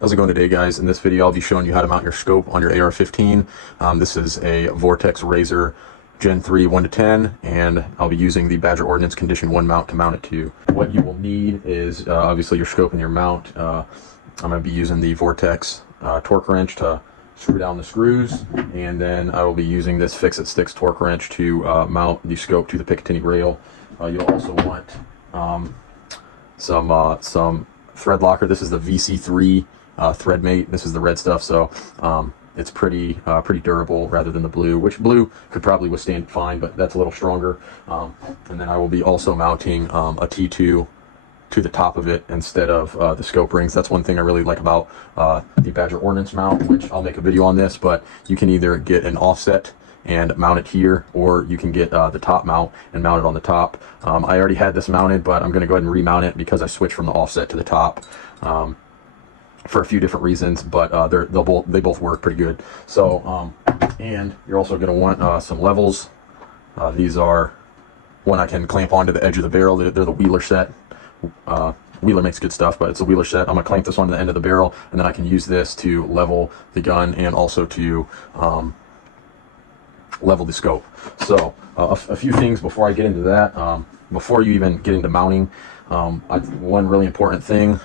How's it going today, guys? In this video I'll be showing you how to mount your scope on your AR-15. This is a Vortex Razor Gen 3 1 to 10, and I'll be using the Badger Ordnance Condition One mount to mount it to. What you will need is obviously your scope and your mount. I'm going to be using the Vortex torque wrench to screw down the screws, and then I will be using this Fix It Sticks torque wrench to mount the scope to the Picatinny rail. You'll also want some thread locker. This is the VC3 thread mate. This is the red stuff, so it's pretty durable rather than the blue, which blue could probably withstand fine, but that's a little stronger. And then I will be also mounting a T2 to the top of it instead of the scope rings. That's one thing I really like about the Badger Ordnance mount, which I'll make a video on this, but you can either get an offset and mount it here, or you can get the top mount and mount it on the top. I already had this mounted, but I'm going to go ahead and remount it because I switched from the offset to the top for a few different reasons, but they both work pretty good. So and you're also going to want some levels. These are one I can clamp onto the edge of the barrel. They're the Wheeler set. Wheeler makes good stuff, but it's a Wheeler set. I'm going to clamp this onto the end of the barrel, and then I can use this to level the gun and also to level the scope. So a few things before I get into that. Before you even get into mounting, one really important thing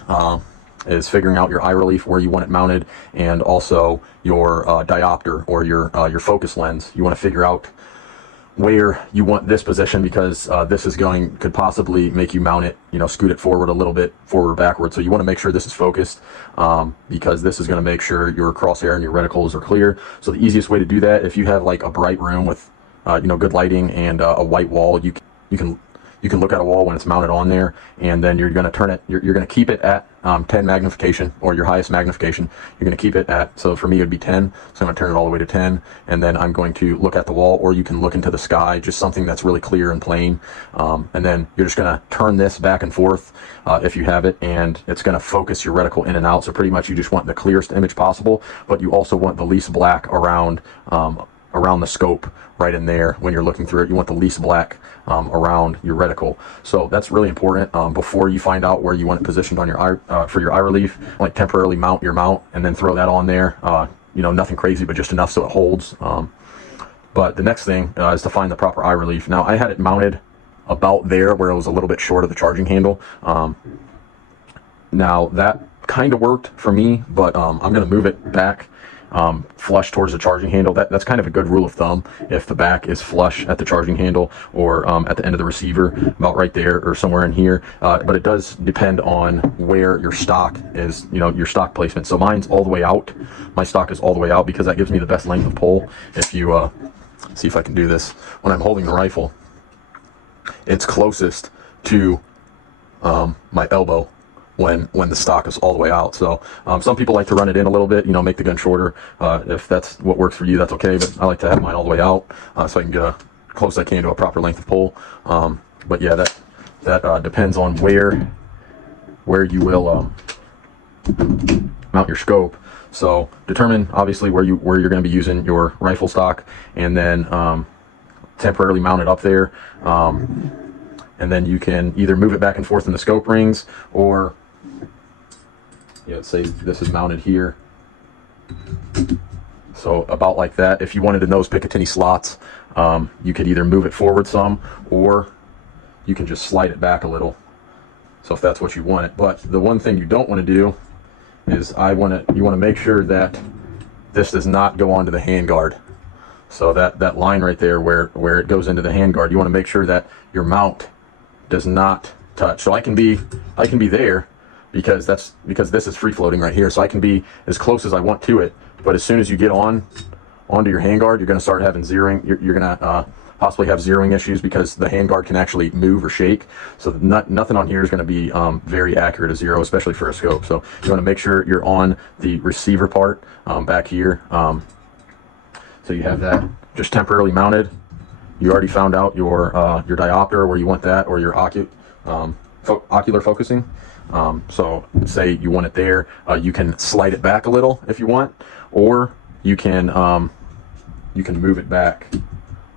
is figuring out your eye relief, where you want it mounted, and also your diopter or your focus lens. You want to figure out where you want this position, because this could possibly make you mount it, scoot it forward a little bit, forward or backward. So you want to make sure this is focused, because this is going to make sure your crosshair and your reticles are clear. So the easiest way to do that, if you have like a bright room with good lighting and a white wall, you can look at a wall when it's mounted on there, and then you're going to turn it, you're going to keep it at 10 magnification, or your highest magnification. You're going to keep it at, so for me it would be 10, so I'm going to turn it all the way to 10, and then I'm going to look at the wall, or you can look into the sky, just something that's really clear and plain, and then you're just going to turn this back and forth if you have it, and it's going to focus your reticle in and out. So pretty much you just want the clearest image possible, but you also want the least black around the scope right in there. When you're looking through it, you want the least black around your reticle. So that's really important. Before you find out where you want it positioned on your eye, for your eye relief, like temporarily mount your mount and then throw that on there. Nothing crazy, but just enough so it holds. But the next thing is to find the proper eye relief. Now I had it mounted about there where it was a little bit short of the charging handle. Now that kind of worked for me, but I'm going to move it back flush towards the charging handle. That's kind of a good rule of thumb. If the back is flush at the charging handle, or at the end of the receiver, about right there or somewhere in here. But it does depend on where your stock is, your stock placement. So mine's all the way out. My stock is all the way out because that gives me the best length of pull. If you see if I can do this, when I'm holding the rifle, it's closest to my elbow when the stock is all the way out. So some people like to run it in a little bit, make the gun shorter. If that's what works for you, that's okay, but I like to have mine all the way out so I can get as close as I can to a proper length of pull. But yeah, that depends on where you will mount your scope. So determine obviously where you're going to be using your rifle stock, and then temporarily mount it up there. And then you can either move it back and forth in the scope rings, or say this is mounted here, so about like that. If you wanted in those Picatinny slots, you could either move it forward some, or you can just slide it back a little, so if that's what you want it. But the one thing you don't want to do is you want to make sure that this does not go onto the handguard. So that line right there where it goes into the handguard, you want to make sure that your mount does not touch. So I can be there because this is free floating right here, so I can be as close as I want to it. But as soon as you get onto your handguard, you're going to start having zeroing. You're going to possibly have zeroing issues because the handguard can actually move or shake. So nothing on here is going to be very accurate to zero, especially for a scope. So you want to make sure you're on the receiver part back here. So you have that just temporarily mounted. You already found out your diopter, where you want that, or your ocular focusing. So say you want it there, you can slide it back a little if you want, or you can move it back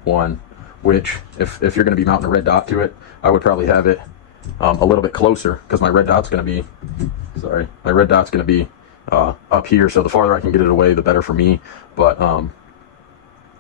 one. Which, if you're going to be mounting a red dot to it, I would probably have it a little bit closer, because my red dot's going to be up here, so the farther I can get it away, the better for me. But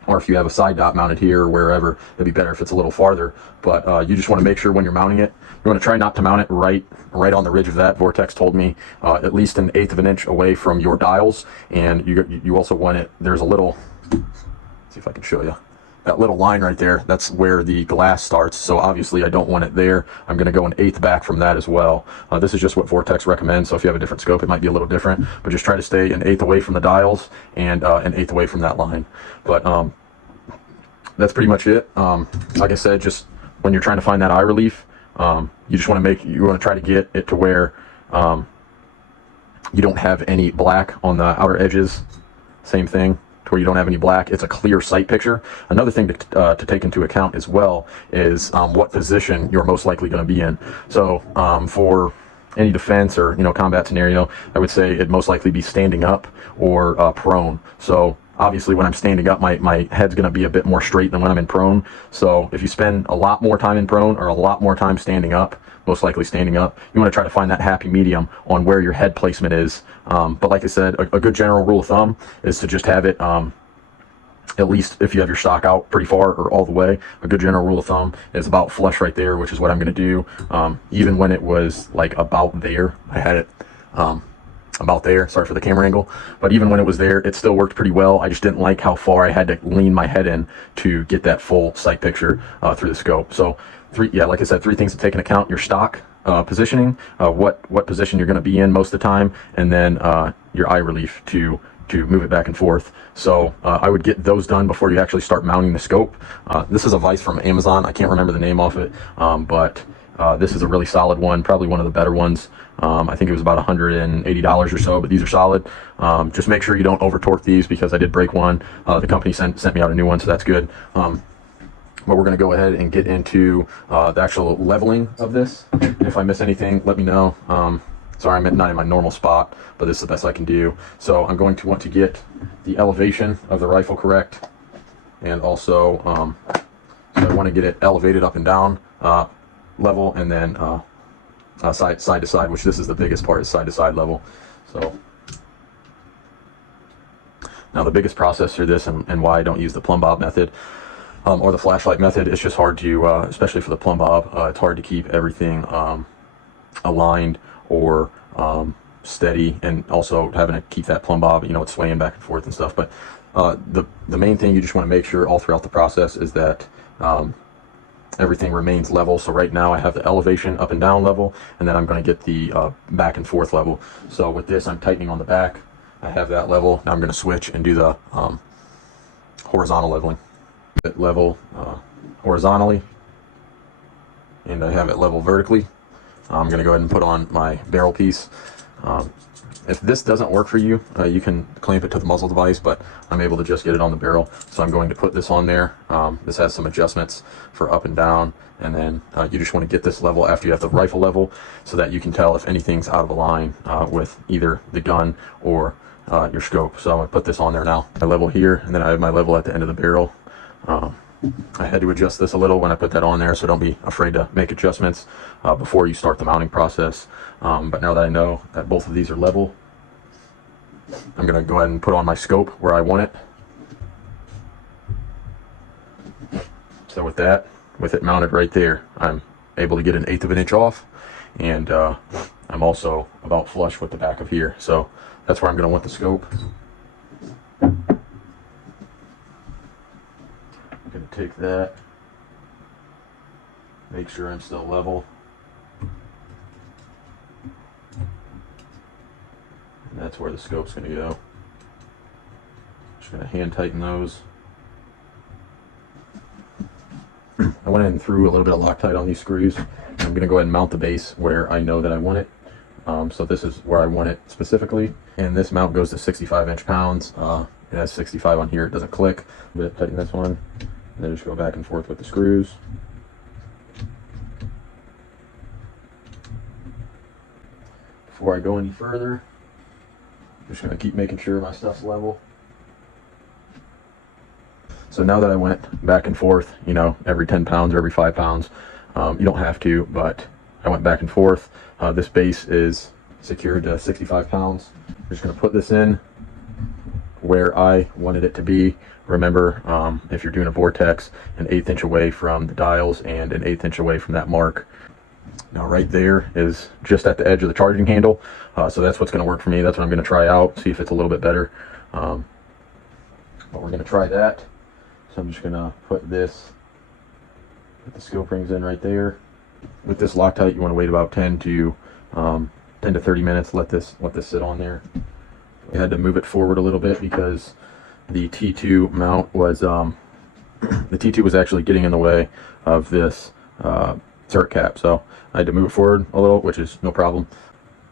or if you have a side dot mounted here or wherever, it'd be better if it's a little farther. But you just want to make sure when you're mounting it, you want to try not to mount it right on the ridge of that. Vortex told me at least 1/8 of an inch away from your dials, and you also want it. There's a little. Let's see if I can show you. That little line right there, that's where the glass starts. So obviously I don't want it there. I'm going to go 1/8 back from that as well. This is just what Vortex recommends. So if you have a different scope, it might be a little different, but just try to stay 1/8 away from the dials and 1/8 away from that line. But that's pretty much it. Like I said, just when you're trying to find that eye relief, you just want to try to get it to where you don't have any black on the outer edges. Same thing, to where you don't have any black. It's a clear sight picture. Another thing to take into account as well is what position you're most likely going to be in. So for any defense or combat scenario, I would say it'd most likely be standing up or prone. So obviously when I'm standing up, my head's going to be a bit more straight than when I'm in prone. So if you spend a lot more time in prone or a lot more time standing up, most likely standing up, you want to try to find that happy medium on where your head placement is. But like I said, a good general rule of thumb is to just have it, at least if you have your stock out pretty far or all the way, a good general rule of thumb is about flush right there, which is what I'm going to do. Even when it was like about there, I had it about there, sorry for the camera angle, but even when it was there, it still worked pretty well. I just didn't like how far I had to lean my head in to get that full sight picture through the scope. So like I said, 3 things to take into account: your stock positioning, what position you're going to be in most of the time, and then your eye relief to move it back and forth. So I would get those done before you actually start mounting the scope. This is a vise from Amazon. I can't remember the name of it, but this is a really solid one, probably one of the better ones. I think it was about $180 or so, but these are solid. Just make sure you don't over torque these, because I did break one. The company sent me out a new one, so that's good. But we're going to go ahead and get into the actual leveling of this. If I miss anything, let me know. Sorry, I'm not in my normal spot, but this is the best I can do. So I'm going to want to get the elevation of the rifle correct, and also so I want to get it elevated up and down level, and then side to side, which this is the biggest part, is side to side level. So now the biggest process for this, and why I don't use the plumb bob method or the flashlight method, it's just hard to, especially for the plumb bob, it's hard to keep everything aligned or steady, and also having to keep that plumb bob, it's swaying back and forth and stuff. But the main thing you just want to make sure all throughout the process is that everything remains level. So right now I have the elevation up and down level, and then I'm going to get the back and forth level. So with this, I'm tightening on the back. I have that level. Now I'm going to switch and do the horizontal leveling. It level horizontally, and I have it level vertically. I'm going to go ahead and put on my barrel piece. If this doesn't work for you, you can clamp it to the muzzle device, but I'm able to just get it on the barrel. So I'm going to put this on there. This has some adjustments for up and down, and then you just want to get this level after you have the rifle level, so that you can tell if anything's out of line with either the gun or your scope. So I'm going to put this on there now. I level here, and then I have my level at the end of the barrel. I had to adjust this a little when I put that on there, so don't be afraid to make adjustments before you start the mounting process. But now that I know that both of these are level, I'm going to go ahead and put on my scope where I want it. So with it mounted right there, I'm able to get 1/8 of an inch off, and I'm also about flush with the back of here. So that's where I'm going to want the scope. I'm going to take that, make sure I'm still level, and that's where the scope's going to go. Just going to hand tighten those. I went in and threw a little bit of Loctite on these screws. I'm going to go ahead and mount the base where I know that I want it. So this is where I want it specifically, and this mount goes to 65 inch-pounds. It has 65 on here. It doesn't click. But tighten this one, and then just go back and forth with the screws. Before I go any further, I'm just going to keep making sure my stuff's level. So now that I went back and forth, every 10 pounds or every 5 pounds, you don't have to, but I went back and forth. This base is secured to 65 pounds. just going to put this in where I wanted it to be. Remember, if you're doing a vortex, an 1/8 inch away from the dials and an 1/8 inch away from that mark. Now right there is just at the edge of the charging handle, so that's what's going to work for me. That's what I'm going to try out, see if it's a little bit better. But we're going to try that. So I'm just going to put the scope rings in right there. With this Loctite, you want to wait about 10 to 30 minutes. Let this sit on there. I had to move it forward a little bit because the T2 mount was the T2 was actually getting in the way of this turret cap, so I had to move it forward a little, which is no problem.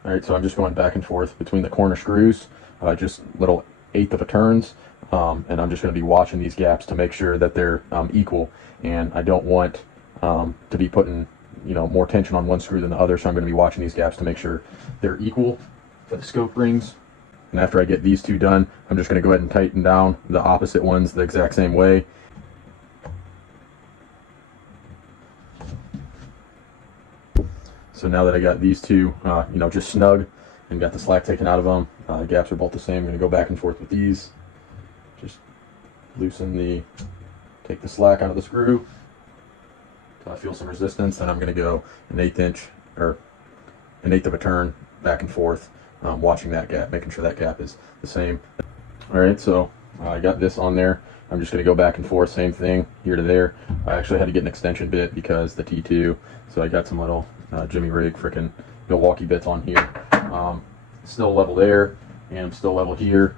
All right, so I'm just going back and forth between the corner screws, just little 1/8 of a turns, and I'm just going to be watching these gaps to make sure that they're equal. And I don't want to be putting more tension on one screw than the other, so I'm going to be watching these gaps to make sure they're equal for the scope rings. And after I get these two done, I'm just going to go ahead and tighten down the opposite ones the exact same way. So now that I got these two, just snug and got the slack taken out of them, gaps are both the same. I'm going to go back and forth with these. Just take the slack out of the screw until I feel some resistance. Then I'm going to go an 1/8 inch or an 1/8 of a turn back and forth, watching that gap, making sure that gap is the same. All right, so I got this on there. I'm just going to go back and forth, same thing here to there. I actually had to get an extension bit because the T2, so I got some little Jimmy Rig frickin' Milwaukee bits on here. Still level there, and I'm still level here.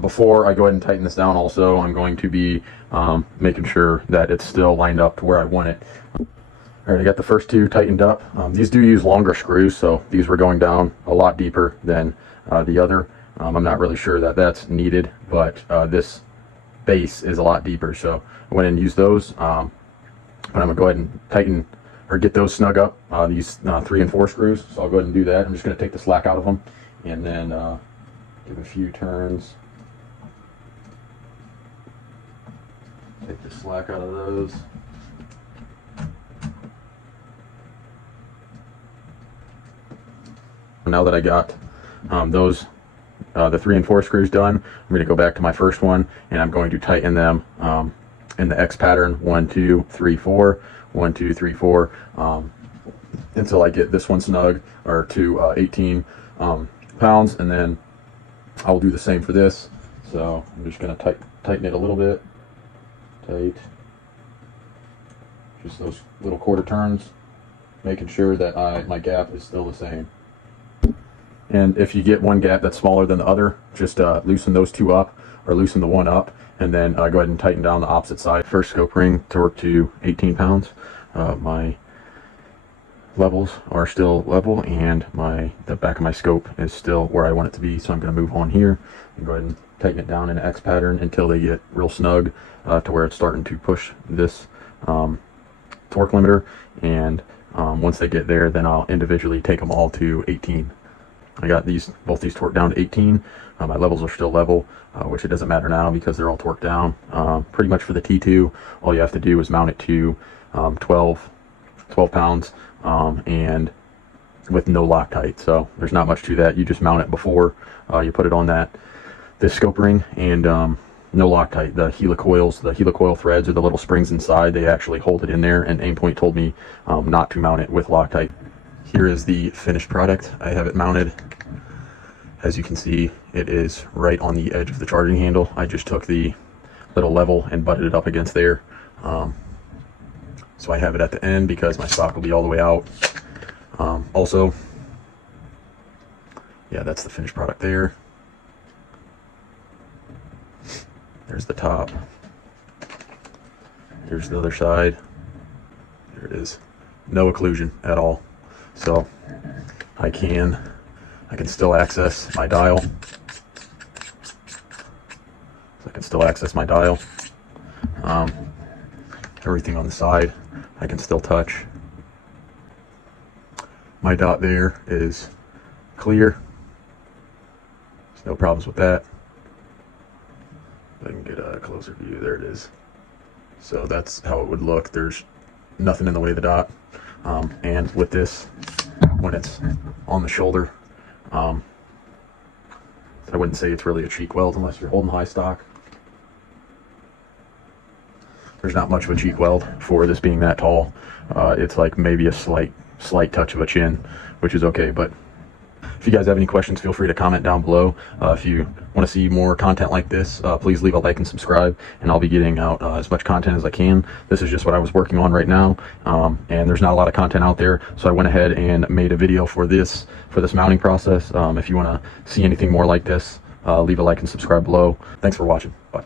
Before I go ahead and tighten this down also, I'm going to be making sure that it's still lined up to where I want it. All right, I got the first two tightened up. These do use longer screws, so these were going down a lot deeper than the other. I'm not really sure that that's needed, but this base is a lot deeper, so I went and used those. But I'm gonna go ahead and tighten or get those snug up, these 3 and 4 screws. So I'll go ahead and do that. I'm just gonna take the slack out of them and then give a few turns. Take the slack out of those. Now that I got those the 3 and 4 screws done, I'm going to go back to my first one and I'm going to tighten them in the X pattern, 1 2 3 4, 1 2 3 4, until I get this one snug or to 18 pounds, and then I'll do the same for this. So I'm just going to tighten it a little bit, tight, just those little quarter turns, making sure that my gap is still the same. And if you get one gap that's smaller than the other, just loosen those two up or loosen the one up, and then go ahead and tighten down the opposite side. First scope ring torque to 18 pounds. My levels are still level, and the back of my scope is still where I want it to be. So I'm going to move on here and go ahead and tighten it down in an X pattern until they get real snug to where it's starting to push this torque limiter. And once they get there, then I'll individually take them all to 18. I got both these torqued down to 18. My levels are still level, which it doesn't matter now because they're all torqued down. Pretty much for the T2, all you have to do is mount it to 12 pounds and with no Loctite. So there's not much to that. You just mount it before you put it on this scope ring, and no Loctite. The helicoil threads, or the little springs inside, they actually hold it in there, and Aimpoint told me not to mount it with Loctite. Here is the finished product. I have it mounted. As you can see, it is right on the edge of the charging handle. I just took the little level and butted it up against there. So I have it at the end because my stock will be all the way out. Also, yeah, that's the finished product there. There's the top. Here's the other side. There it is. No occlusion at all. So I can still access my dial. Everything on the side I can still touch. My dot there is clear. There's no problems with that. If I can get a closer view, there it is. So that's how it would look. There's nothing in the way of the dot. And with this, when it's on the shoulder, I wouldn't say it's really a cheek weld unless you're holding high stock. There's not much of a cheek weld for this being that tall. It's like maybe a slight touch of a chin, which is okay. But if you guys have any questions, feel free to comment down below. If you want to see more content like this, please leave a like and subscribe, and I'll be getting out as much content as I can. This is just what I was working on right now, and there's not a lot of content out there, so I went ahead and made a video for this mounting process. If you want to see anything more like this, leave a like and subscribe below. Thanks for watching. Bye.